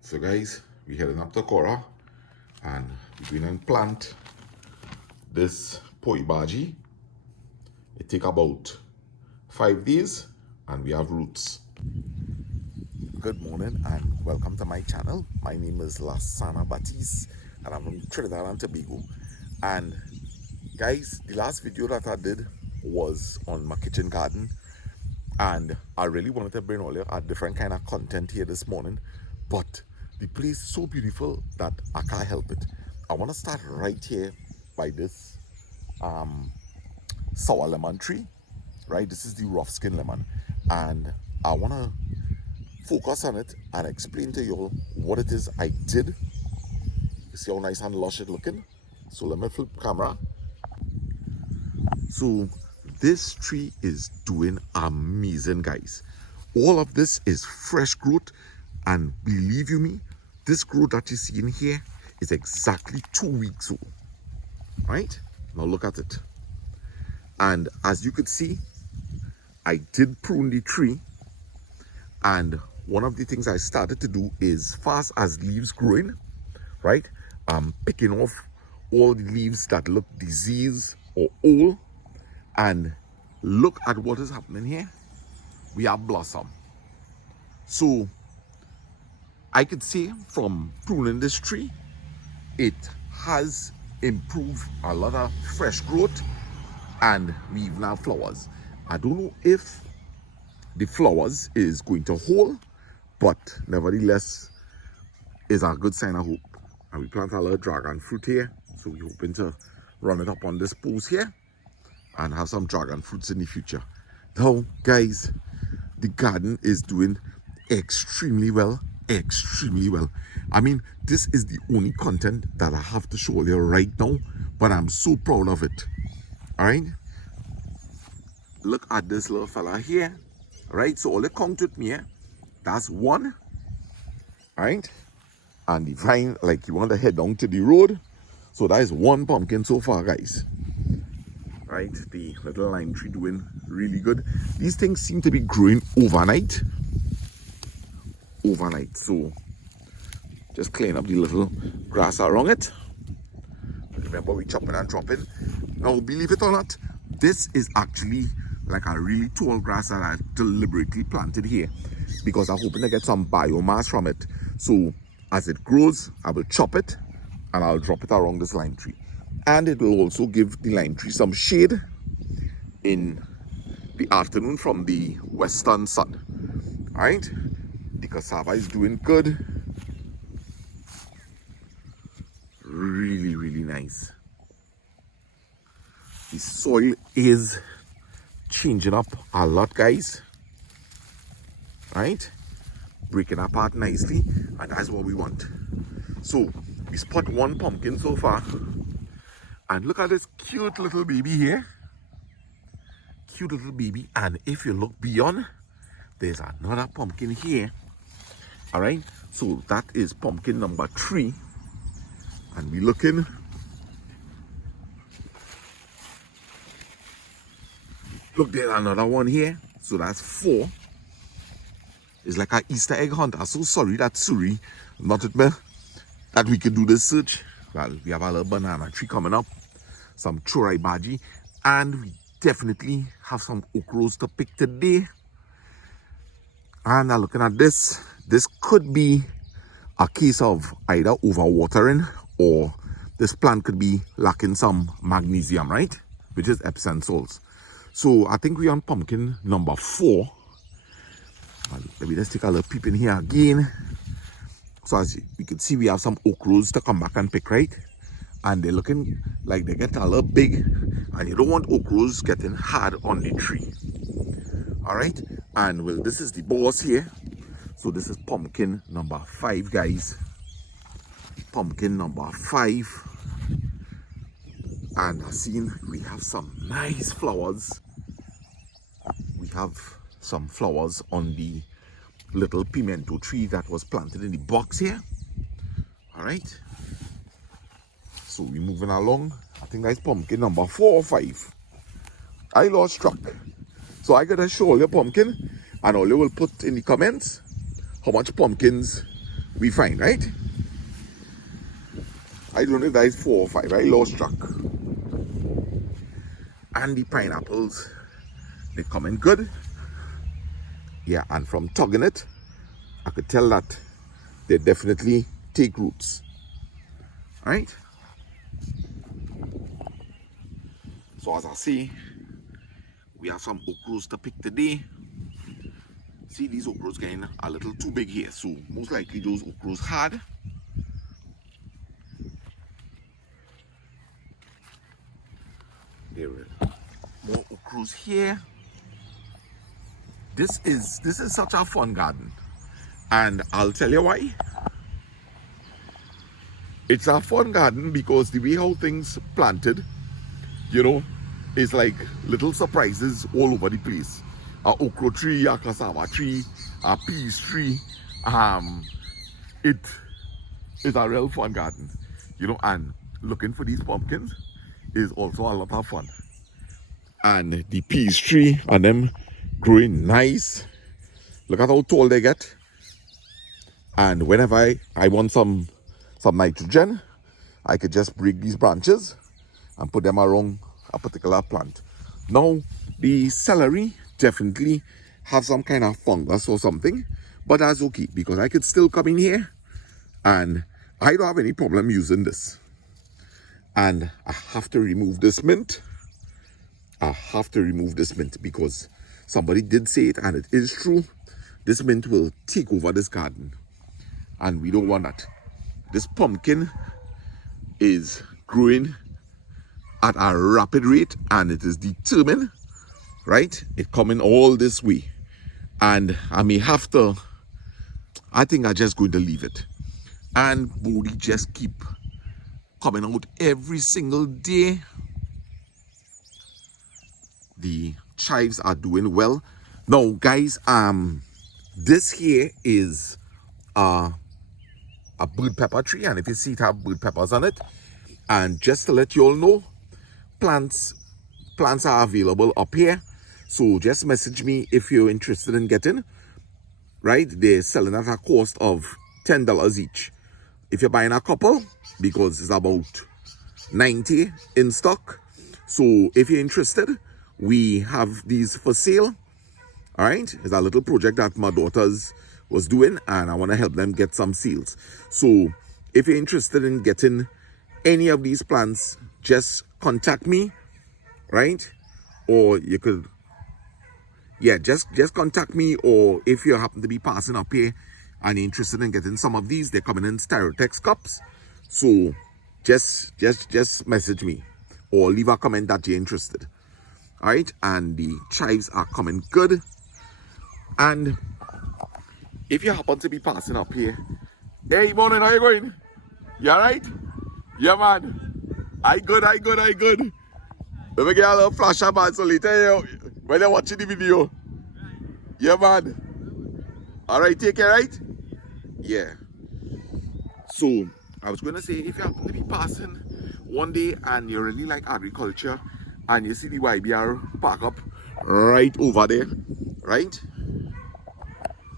So guys, we heading up to Cora and we're going to plant this poi baji. It take about 5 days and we have roots. Good morning and welcome to my channel. My name is Lasana Batis and I'm from Trinidad and Tobago. And guys, the last video that I did was on my kitchen garden, and I really wanted to bring all you a different kind of content here this morning, but the place is so beautiful that I can't help it. I want to start right here by this sour lemon tree, right? This is the rough skin lemon, and I want to focus on it and explain to you all what it is I did. You see how nice and lush it looking? So let me flip camera. So this tree is doing amazing, guys. All of this is fresh growth, and believe you me, this growth that you see in here is exactly 2 weeks old. Right? Now look at it. And as you could see, I did prune the tree, and one of the things I started to do is, fast as leaves growing, right, I'm picking off all the leaves that look diseased or old. And look at what is happening here. We have blossom. So I could say from pruning this tree, it has improved a lot of fresh growth, and we even have flowers. I don't know if the flowers is going to hold, but nevertheless is a good sign of hope. And we plant a little dragon fruit here, so we're hoping to run it up on this post here and have some dragon fruits in the future. Now guys, the garden is doing extremely well, extremely well. I mean, this is the only content that I have to show you right now, but I'm so proud of it. All right, look at this little fella here. All right, so all the count with me here, that's one. All right, and the vine, like you want to head down to the road, so that is one pumpkin so far, guys. Right, the little lime tree doing really good. These things seem to be growing overnight. So just clean up the little grass around it. Remember, we chopping and dropping. Now, believe it or not, this is actually like a really tall grass that I deliberately planted here because I'm hoping to get some biomass from it. So as it grows, I will chop it and I'll drop it around this lime tree. And it will also give the lime tree some shade in the afternoon from the western sun. All right, the cassava is doing good. Really, really nice. The soil is changing up a lot, guys. Right, breaking apart nicely, and that's what we want. So we spot one pumpkin so far. And look at this cute little baby here. Cute little baby. And if you look beyond, there's another pumpkin here. All right. So that is pumpkin number 3. And we're looking. Look, there's another one here. So that's 4. It's like an Easter egg hunt. I'm so sorry that Suri not with me that we could do this search. Well, we have a little banana tree coming up, some chorai baji, and we definitely have some okras to pick today. And now looking at this, this could be a case of either overwatering or this plant could be lacking some magnesium, right? Which is Epsom salts. So I think we're on pumpkin number 4. Well, let me just take a little peep in here again. So as you can see, we have some okras to come back and pick, right? And they're looking like they get a little big, and you don't want okras getting hard on the tree. All right, and well, this is the boss here. So this is pumpkin number 5, guys. Pumpkin number 5. And I've seen we have some nice flowers. We have some flowers on the little pimento tree that was planted in the box here. All right, so we're moving along. I think that's pumpkin number 4 or 5. I lost track. So I gotta show you pumpkin, and all you will put in the comments how much pumpkins we fine, right? I don't know if that is 4 or 5. I lost track. And the pineapples, they coming good. Yeah, and from tugging it, I could tell that they definitely take roots. Right? So as I say, we have some okras to pick today. See, these okras getting a little too big here, so most likely those okras hard. There is more okras here. This is such a fun garden, and I'll tell you why. It's a fun garden because the way how things planted, you know, is like little surprises all over the place. A okra tree, a cassava tree, a peas tree. It is a real fun garden, you know, and looking for these pumpkins is also a lot of fun. And the peas tree and them growing nice. Look at how tall they get. And whenever I want some nitrogen, I could just break these branches and put them around a particular plant. Now, the celery definitely have some kind of fungus or something, but that's okay because I could still come in here and I don't have any problem using this. And I have to remove this mint. I have to remove this mint because somebody did say it and it is true. This mint will take over this garden and we don't want that. This pumpkin is growing at a rapid rate and it is determined, right? It coming all this way. And I may have to, I think I'm just going to leave it. And Bodhi just keep coming out every single day. The chives are doing well. Now guys, this here is a bird pepper tree, and if you see it have bird peppers on it. And just to let you all know, plants are available up here, so just message me if you're interested in getting. Right, they're selling at a cost of $10 each if you're buying a couple, because it's about 90 in stock. So if you're interested, we have these for sale. All right, it's a little project that my daughters was doing and I want to help them get some seals. So if you're interested in getting any of these plants, just contact me, right? Or you could, yeah, just contact me. Or if you happen to be passing up here and you're interested in getting some of these, they're coming in Styrotex cups. So just message me or leave a comment that you're interested. All right, and the chives are coming good. And if you happen to be passing up here, hey, morning, how you going? You alright? Yeah, man. I good. Let me get a little flash up, man, so later when you're watching the video. Yeah, man. Alright, take care, right? Yeah. So, I was going to say, if you happen to be passing one day and you really like agriculture and you see the YBR park up right over there, right?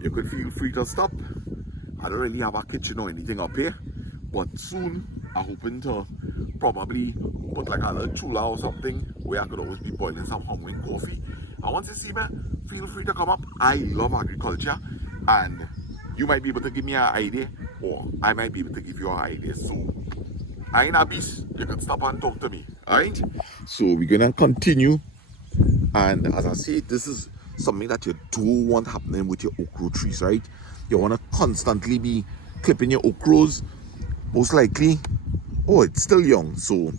You could feel free to stop. I don't really have a kitchen or anything up here, but soon I'm hoping to probably put like a little chula or something where I could always be boiling some homemade coffee. And once you see me, feel free to come up. I love agriculture and you might be able to give me an idea or I might be able to give you an idea. So I ain't a beast. You can stop and talk to me. Alright? So we're gonna continue. And as I say, this is something that you don't want happening with your okra trees, right? You want to constantly be clipping your okras. Most likely, oh, it's still young, so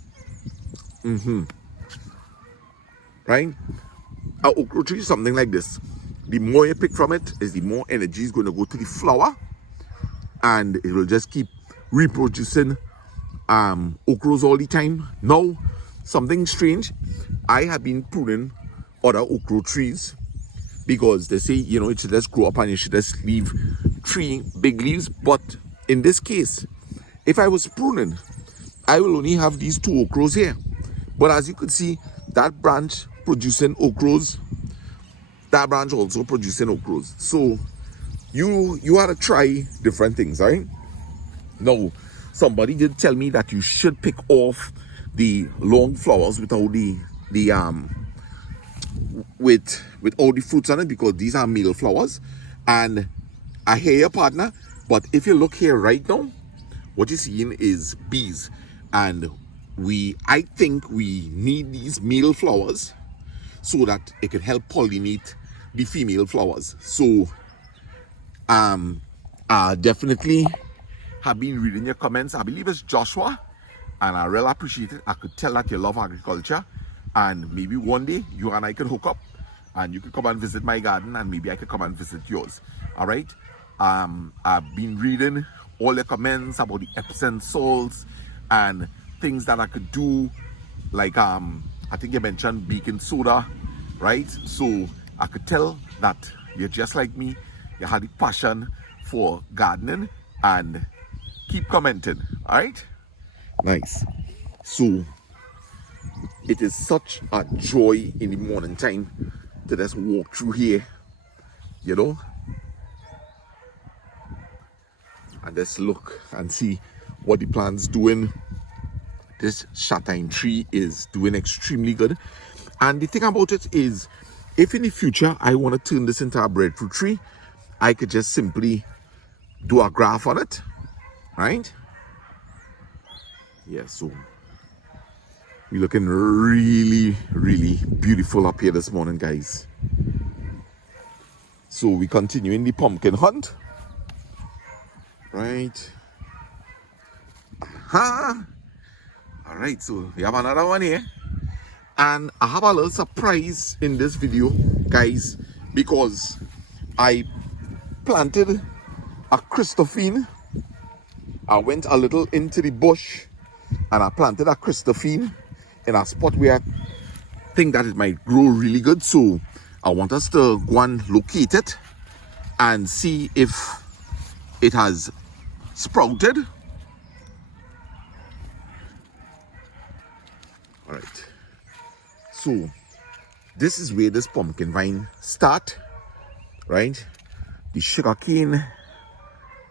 right? An okra tree is something like this. The more you pick from it, is the more energy is going to go to the flower, and it will just keep reproducing okras all the time. Now, something strange, I have been pruning other okra trees because they say, you know, it should just grow up and you should just leave 3 big leaves. But in this case, if I was pruning, I will only have these 2 okras here. But as you can see, that branch producing okras, that branch also producing okras. So you ought to try different things, right? Now, somebody did tell me that you should pick off the long flowers without the with all the fruits on it, because these are male flowers. And I hear your partner, but if you look here right now, what you're seeing is bees. And I think we need these male flowers so that it can help pollinate the female flowers. So I definitely have been reading your comments. I believe it's Joshua, and I really appreciate it. I could tell that you love agriculture, and maybe one day you and I could hook up and you could come and visit my garden, and maybe I could come and visit yours. All right. I've been reading all your comments about the Epsom salts and things that I could do, like I think you mentioned baking soda, right? So I could tell that you're just like me. You had the passion for gardening, and keep commenting. All right. Nice. So it is such a joy in the morning time to just walk through here, you know, and just look and see what the plant's doing. This shutine tree is doing extremely good. And the thing about it is, if in the future I want to turn this into a breadfruit tree, I could just simply do a graft on it, right? Yeah, so we're looking really, really beautiful up here this morning, guys. So we continuing the pumpkin hunt, right? All right, so we have another one here, and I have a little surprise in this video, guys, because I planted a Christophine. I went a little into the bush and I planted a Christophine in a spot where I think that it might grow really good. So I want us to go and locate it and see if it has sprouted. All right. So this is where this pumpkin vine start, right? The sugar cane,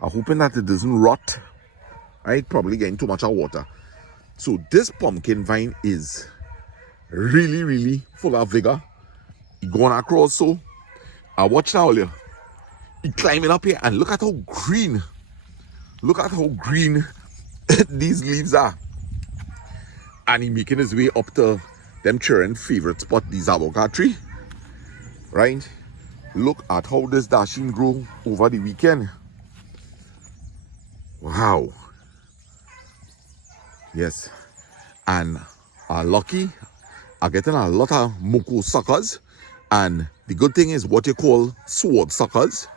I'm hoping that it doesn't rot, right? Probably getting too much of water. So this pumpkin vine is really, really full of vigor. He going across, so I watch now earlier. He climbing up here, and look at how green. Look at how green these leaves are. And he making his way up to them children's favorite spot, the avocado tree. Right? Look at how this dashing grew over the weekend. Wow. Yes. And lucky, are getting a lot of moko suckers. And the good thing is what you call sword suckers.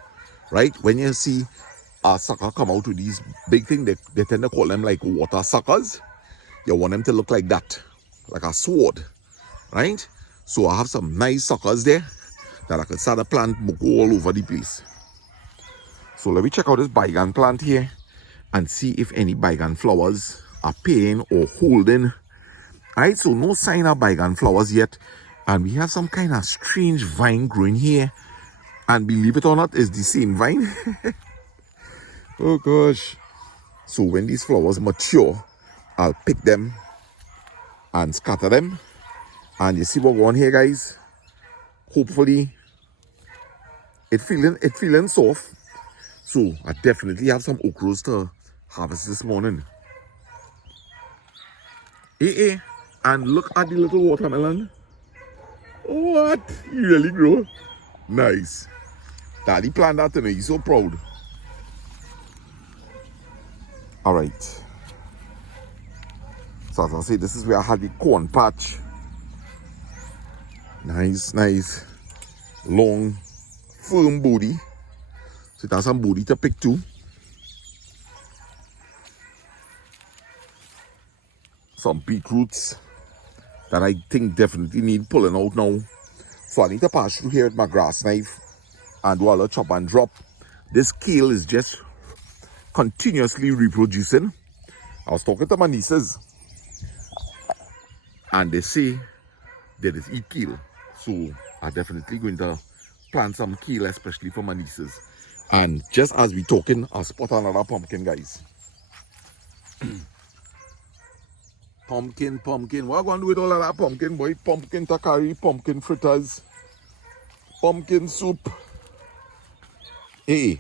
Right? When you see a sucker come out with these big things, they tend to call them like water suckers. You want them to look like that, like a sword, right? So I have some nice suckers there that I can start to plant all over the place. So let me check out this bygone plant here and see if any bygone flowers are paying or holding. Alright, so no sign of bygone flowers yet. And we have some kind of strange vine growing here. And believe it or not, it's the same vine. Oh gosh. So when these flowers mature, I'll pick them and scatter them. And you see what we're on here, guys? Hopefully it feeling soft. So I definitely have some okras to harvest this morning. And look at the little watermelon. What? You really grow? Nice. Daddy planted that to me. He's so proud. Alright. So as I say, this is where I had the corn patch. Nice, nice. Long, firm body. So it has some body to pick too. Some beetroots that I think definitely need pulling out now. So I need to pass through here with my grass knife and do a little chop and drop. This kale is just continuously reproducing. I was talking to my nieces and they say they just eat kale. So I'm definitely going to plant some kale, especially for my nieces. And just as we talking, I'll spot another pumpkin, guys. Pumpkin. What are going to do with all of that pumpkin, boy? Pumpkin takari, pumpkin fritters, pumpkin soup. Hey,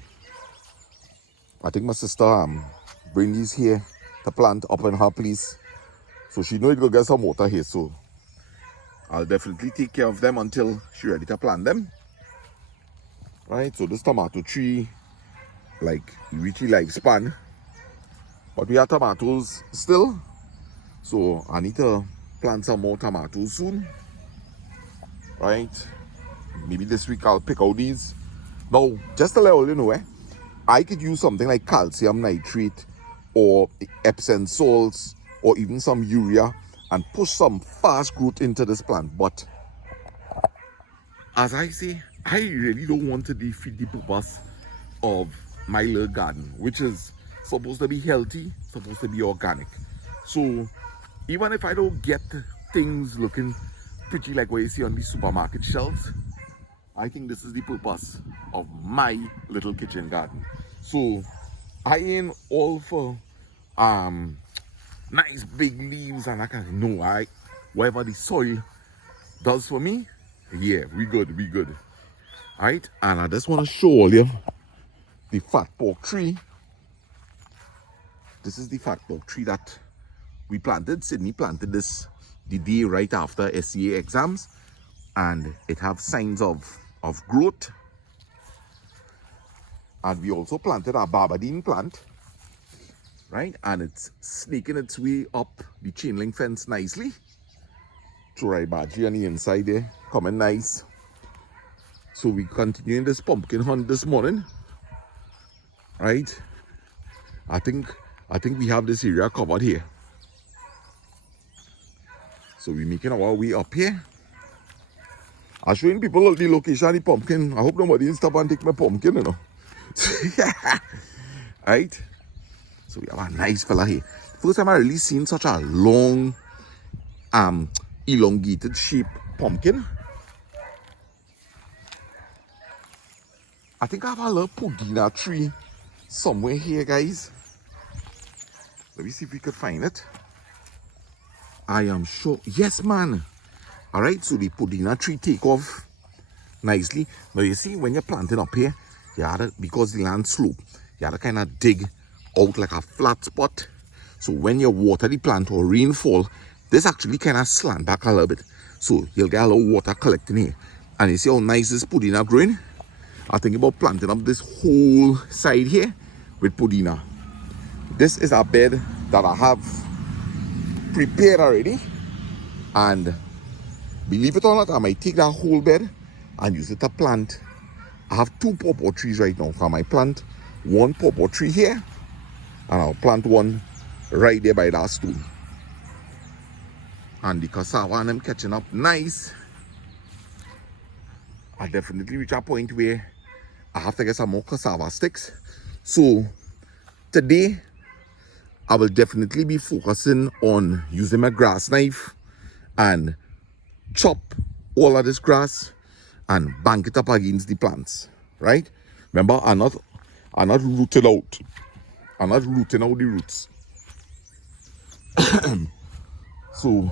I think my sister bring these here to plant up in her place. So she know it go get some water here. So I'll definitely take care of them until she ready to plant them. Right, so this tomato tree, like, reaching lifespan. But we have tomatoes still. So I need to plant some more tomatoes soon. Right? Maybe this week I'll pick out these. Now, just to let all you know, I could use something like calcium nitrate or Epsom salts or even some urea and push some fast growth into this plant. But as I say, I really don't want to defeat the purpose of my little garden, which is supposed to be healthy, supposed to be organic. So even if I don't get things looking pretty like what you see on the supermarket shelves, I think this is the purpose of my little kitchen garden. So I ain't all for nice big leaves and I can no, whatever the soil does for me, yeah, we good. Alright, and I just want to show all you the fat pork tree. This is the fat pork tree that we planted. Sydney planted this the day right after SCA exams, and it have signs of growth. And we also planted our barbadine plant, right? And it's sneaking its way up the chain link fence nicely. Churaibaji on the inside there, coming nice. So we continuing this pumpkin hunt this morning, right? I think we have this area covered here. So we're making our way up here. I'm showing people the location of the pumpkin. I hope nobody stop and take my pumpkin, you know. Right? So we have a nice fella here. First time I really seen such a long, elongated shape pumpkin. I think I have a little pudina tree somewhere here, guys. Let me see if we could find it. I am sure. Yes, man. Alright, so the pudina tree take off nicely. Now you see, when you're planting up here, you have to, because the land slope, you have to kind of dig out like a flat spot. So when you water the plant or rainfall, this actually kind of slant back a little bit. So you'll get a little water collecting here. And you see how nice this pudina growing? I'm thinking about planting up this whole side here with pudina. This is a bed that I have prepared already. And believe it or not, I might take that whole bed and use it to plant. I have 2 pawpaw trees right now. So I might plant 1 pawpaw tree here. And I'll plant 1 right there by that stone. And the cassava and them catching up nice. I definitely reach a point where I have to get some more cassava sticks. So today I will definitely be focusing on using my grass knife and chop all of this grass and bank it up against the plants, right? Remember, I'm not rooted out. I'm not rooting out the roots. So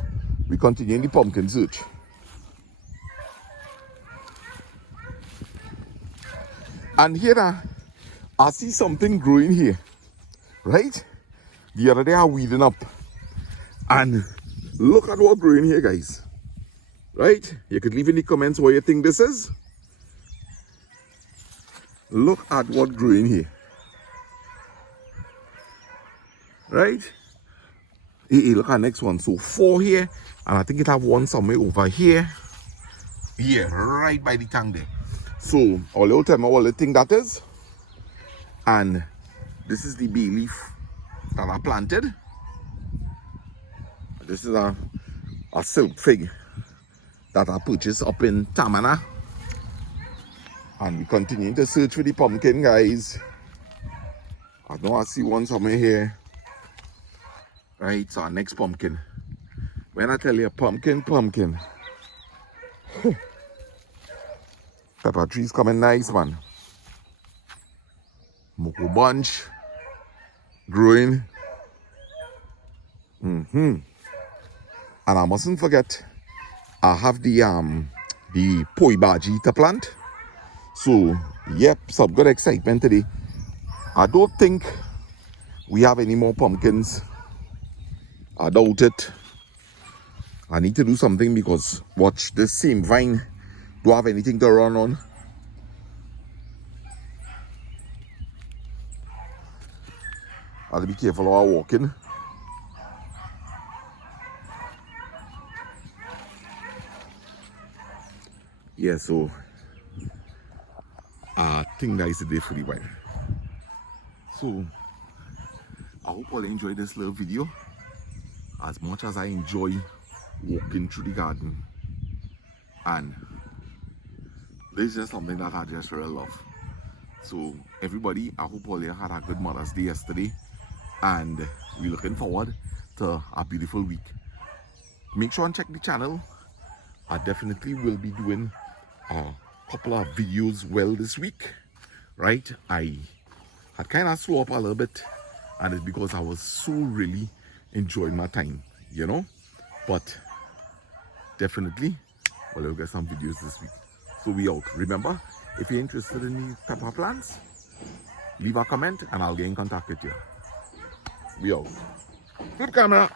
we continue the pumpkin search. And here I see something growing here, right? The other day I weeding up. And look at what's growing here, guys. Right? You could leave in the comments what you think this is. Look at what's growing here. Right? Hey, look at the next one. So 4 here. And I think it have 1 somewhere over here. Here, right by the tank there. So all you tell me what you think that is. And this is the bay leaf that I planted. This is a silk fig that I purchased up in Tamana. And we continue to search for the pumpkin, guys. I know I see one somewhere here. Right, so our next pumpkin. When I tell you pumpkin. Pepper tree's coming nice, man. Moko bunch growing. And I mustn't forget, I have the poi baji to plant. So yep, some good excitement today. I don't think we have any more pumpkins. I doubt it. I need to do something because watch, this same vine don't have anything to run on. I have to be careful while walking. Yeah, so I think that is the day for the vine. So I hope all enjoyed this little video as much as I enjoy walking through the garden. And this is just something that I just really love. So everybody, I hope all you had a good Mother's Day yesterday, and we're looking forward to a beautiful week. Make sure and check the channel. I definitely will be doing a couple of videos well this week, right? I had kind of slow up a little bit, and it's because I was so really enjoying my time, you know. But definitely we'll get some videos this week. So we out. Remember, if you're interested in the pepper plants, leave a comment and I'll get in contact with you. We out. Good camera.